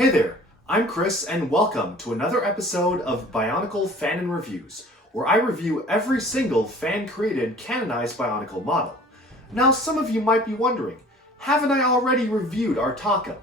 Hey there, I'm Chris and welcome to another episode of Bionicle Fanon Reviews, where I review every single fan-created canonized Bionicle model. Now some of you might be wondering, haven't I already reviewed Artakha?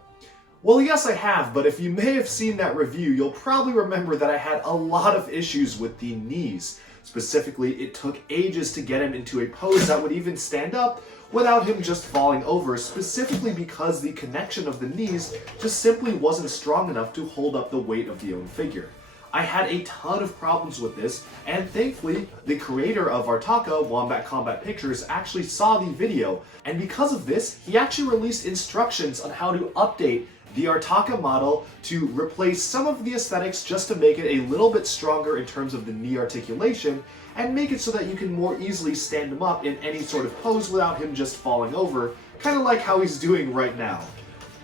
Well, yes I have, but if you may have seen that review, you'll probably remember that I had a lot of issues with the knees. Specifically, it took ages to get him into a pose that would even stand up without him just falling over, specifically because the connection of the knees just simply wasn't strong enough to hold up the weight of the own figure. I had a ton of problems with this, and thankfully, the creator of Artakha, WombatCombatPictures, actually saw the video, and because of this, he actually released instructions on how to update the Artakha model to replace some of the aesthetics just to make it a little bit stronger in terms of the knee articulation and make it so that you can more easily stand him up in any sort of pose without him just falling over, kind of like how he's doing right now.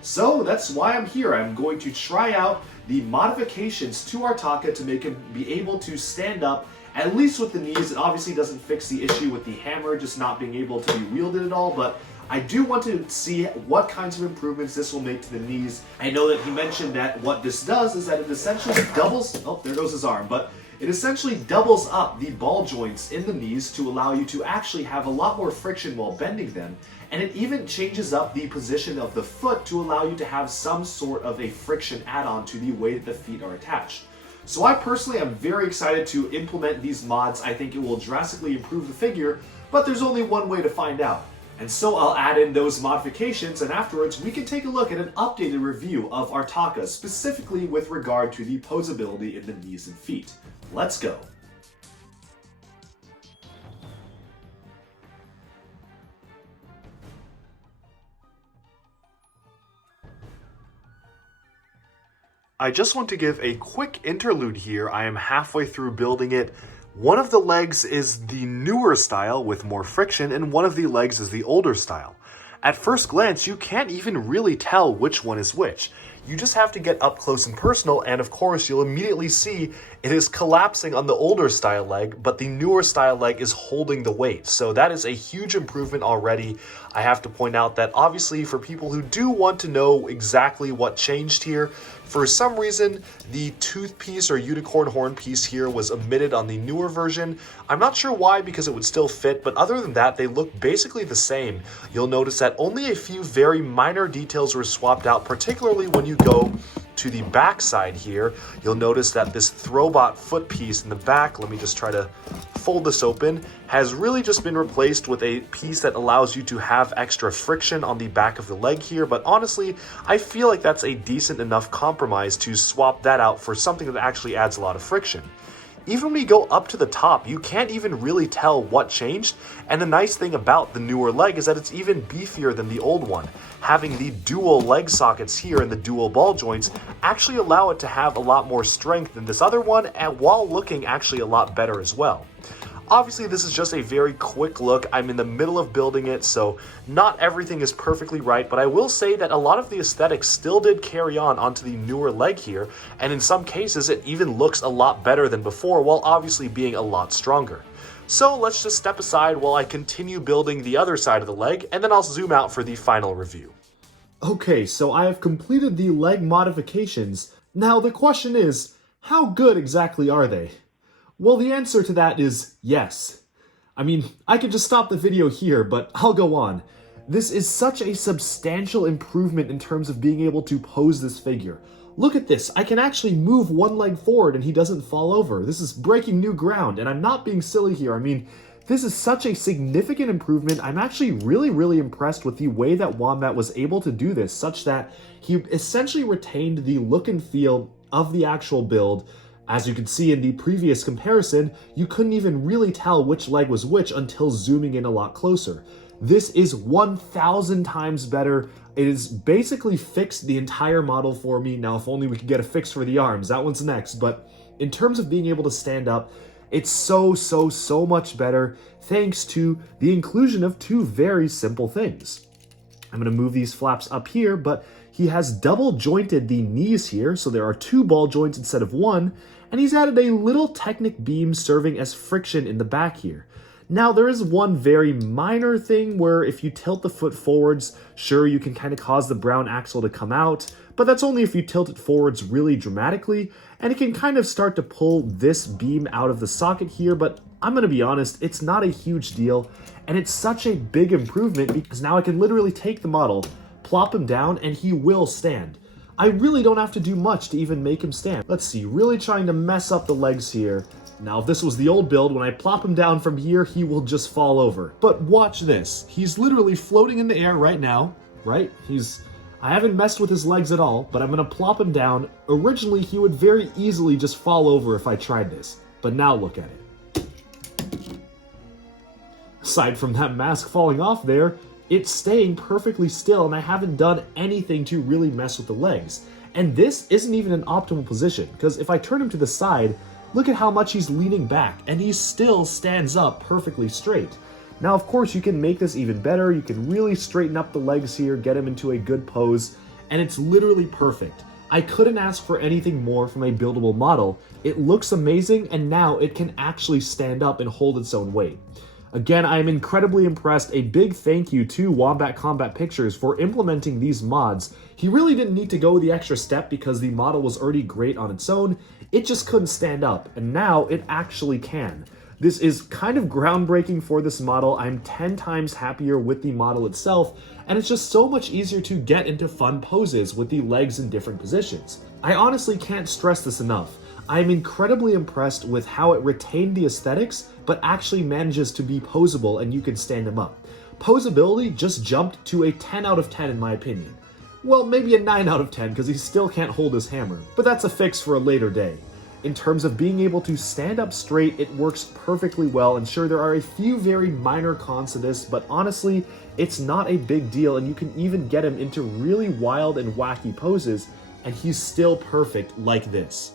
So that's why I'm here. I'm going to try out the modifications to Artakha to make him be able to stand up, at least with the knees. It obviously doesn't fix the issue with the hammer just not being able to be wielded at all, but I do want to see what kinds of improvements this will make to the knees. I know that he mentioned that what this does is that it essentially doubles, oh, there goes his arm, but it essentially doubles up the ball joints in the knees to allow you to actually have a lot more friction while bending them, and it even changes up the position of the foot to allow you to have some sort of a friction add-on to the way that the feet are attached. So I personally am very excited to implement these mods. I think it will drastically improve the figure, but there's only one way to find out. And so I'll add in those modifications, and afterwards we can take a look at an updated review of Artakha, specifically with regard to the poseability in the knees and feet. Let's go. I just want to give a quick interlude here. I am halfway through building it. One of the legs is the newer style with more friction, and one of the legs is the older style. At first glance, you can't even really tell which one is which. You just have to get up close and personal, and of course you'll immediately see it is collapsing on the older style leg, but the newer style leg is holding the weight. So that is a huge improvement already. I have to point out that obviously for people who do want to know exactly what changed here, for some reason the tooth piece or unicorn horn piece here was omitted on the newer version. I'm not sure why, because it would still fit, but other than that they look basically the same. You'll notice that only a few very minor details were swapped out, particularly when you go to the back side here. You'll notice that this Throwbot foot piece in the back, let me just try to fold this open, has really just been replaced with a piece that allows you to have extra friction on the back of the leg here. But honestly, I feel like that's a decent enough compromise to swap that out for something that actually adds a lot of friction. Even when we go up to the top, you can't even really tell what changed, and the nice thing about the newer leg is that it's even beefier than the old one. Having the dual leg sockets here and the dual ball joints actually allow it to have a lot more strength than this other one, and while looking actually a lot better as well. Obviously, this is just a very quick look. I'm in the middle of building it, so not everything is perfectly right, but I will say that a lot of the aesthetics still did carry on onto the newer leg here, and in some cases it even looks a lot better than before, while obviously being a lot stronger. So let's just step aside while I continue building the other side of the leg, and then I'll zoom out for the final review. Okay, so I have completed the leg modifications. Now the question is, how good exactly are they? Well, the answer to that is yes. I mean, I could just stop the video here, but I'll go on. This is such a substantial improvement in terms of being able to pose this figure. Look at this, I can actually move one leg forward and he doesn't fall over. This is breaking new ground, and I'm not being silly here. I mean, this is such a significant improvement. I'm actually really impressed with the way that Wombat was able to do this, such that he essentially retained the look and feel of the actual build. As you can see in the previous comparison, you couldn't even really tell which leg was which until zooming in a lot closer. This is 1,000 times better. It has basically fixed the entire model for me. Now, if only we could get a fix for the arms, that one's next. But in terms of being able to stand up, it's so much better thanks to the inclusion of two very simple things. I'm going to move these flaps up here, but he has double jointed the knees here, so there are two ball joints instead of one, and he's added a little Technic beam serving as friction in the back here. Now, there is one very minor thing where if you tilt the foot forwards, sure, you can kind of cause the brown axle to come out, but that's only if you tilt it forwards really dramatically, and it can kind of start to pull this beam out of the socket here, but I'm gonna be honest, it's not a huge deal, and it's such a big improvement because now I can literally take the model, plop him down, and he will stand. I really don't have to do much to even make him stand. Let's see, really trying to mess up the legs here. Now, if this was the old build, when I plop him down from here, he will just fall over. But watch this. He's literally floating in the air right now, right? I haven't messed with his legs at all, but I'm gonna plop him down. Originally, he would very easily just fall over if I tried this. But now look at it. Aside from that mask falling off there, it's staying perfectly still, and I haven't done anything to really mess with the legs. And this isn't even an optimal position, because if I turn him to the side, look at how much he's leaning back, and he still stands up perfectly straight. Now, of course, you can make this even better. You can really straighten up the legs here, get him into a good pose, and it's literally perfect. I couldn't ask for anything more from a buildable model. It looks amazing, and now it can actually stand up and hold its own weight. Again, I am incredibly impressed. A big thank you to WombatCombatPictures for implementing these mods. He really didn't need to go the extra step because the model was already great on its own. It just couldn't stand up, and now it actually can. This is kind of groundbreaking for this model. I'm 10 times happier with the model itself, and it's just so much easier to get into fun poses with the legs in different positions. I honestly can't stress this enough. I'm incredibly impressed with how it retained the aesthetics, but actually manages to be posable and you can stand him up. Poseability just jumped to a 10 out of 10 in my opinion. Well, maybe a 9 out of 10 because he still can't hold his hammer, but that's a fix for a later day. In terms of being able to stand up straight, it works perfectly well, and sure, there are a few very minor cons to this, but honestly, it's not a big deal, and you can even get him into really wild and wacky poses, and he's still perfect like this.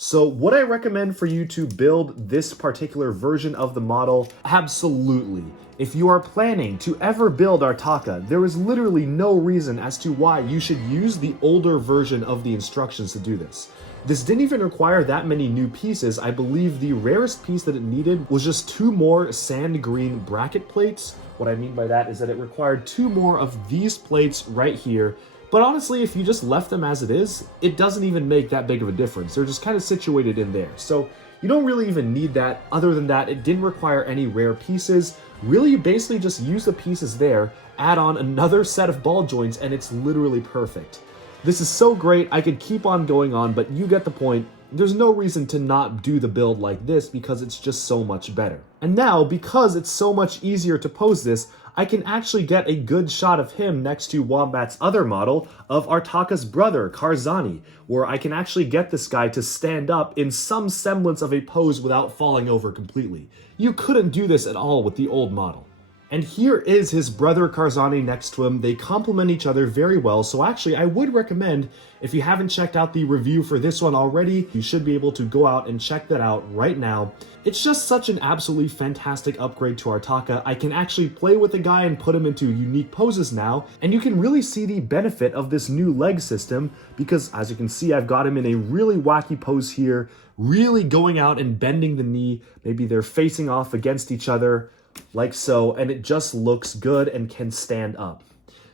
So would I recommend for you to build this particular version of the model? Absolutely. If you are planning to ever build Artakha, there is literally no reason as to why you should use the older version of the instructions to do this. This didn't even require that many new pieces. I believe the rarest piece that it needed was just 2 more sand green bracket plates. What I mean by that is that it required 2 more of these plates right here. But honestly, if you just left them as it is, it doesn't even make that big of a difference. They're just kind of situated in there. So you don't really even need that. Other than that, it didn't require any rare pieces. Really, you basically just use the pieces there, add on another set of ball joints, and it's literally perfect. This is so great, I could keep on going on, but you get the point. There's no reason to not do the build like this because it's just so much better. And now, because it's so much easier to pose this, I can actually get a good shot of him next to Wombat's other model of Artakha's brother, Karzhani, where I can actually get this guy to stand up in some semblance of a pose without falling over completely. You couldn't do this at all with the old model. And here is his brother Karzhani next to him. They complement each other very well, so actually I would recommend, if you haven't checked out the review for this one already, you should be able to go out and check that out right now. It's just such an absolutely fantastic upgrade to Artakha. I can actually play with the guy and put him into unique poses now, and you can really see the benefit of this new leg system because, as you can see, I've got him in a really wacky pose here, really going out and bending the knee. Maybe they're facing off against each other, like so, and it just looks good and can stand up.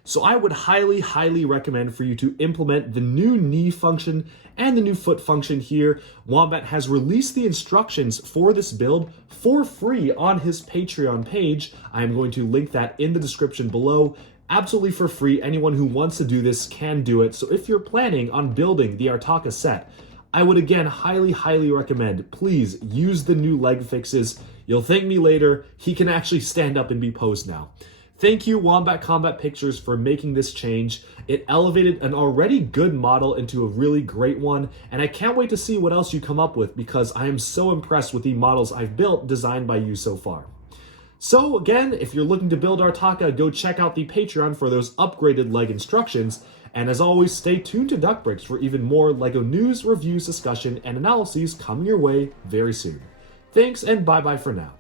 So I would highly, highly recommend for you to implement the new knee function and the new foot function here. Wombat has released the instructions for this build for free on his Patreon page. I'm going to link that in the description below. Absolutely for free. Anyone who wants to do this can do it. So if you're planning on building the Artakha set, I would again highly, highly recommend, please use the new leg fixes. You'll thank me later. He can actually stand up and be posed now. Thank you, WombatCombatPictures, for making this change. It elevated an already good model into a really great one, and I can't wait to see what else you come up with because I am so impressed with the models I've built designed by you so far. So again, if you're looking to build Artakha, go check out the Patreon for those upgraded leg instructions. And as always, stay tuned to DuckBricks for even more LEGO news, reviews, discussion, and analyses coming your way very soon. Thanks, and bye-bye for now.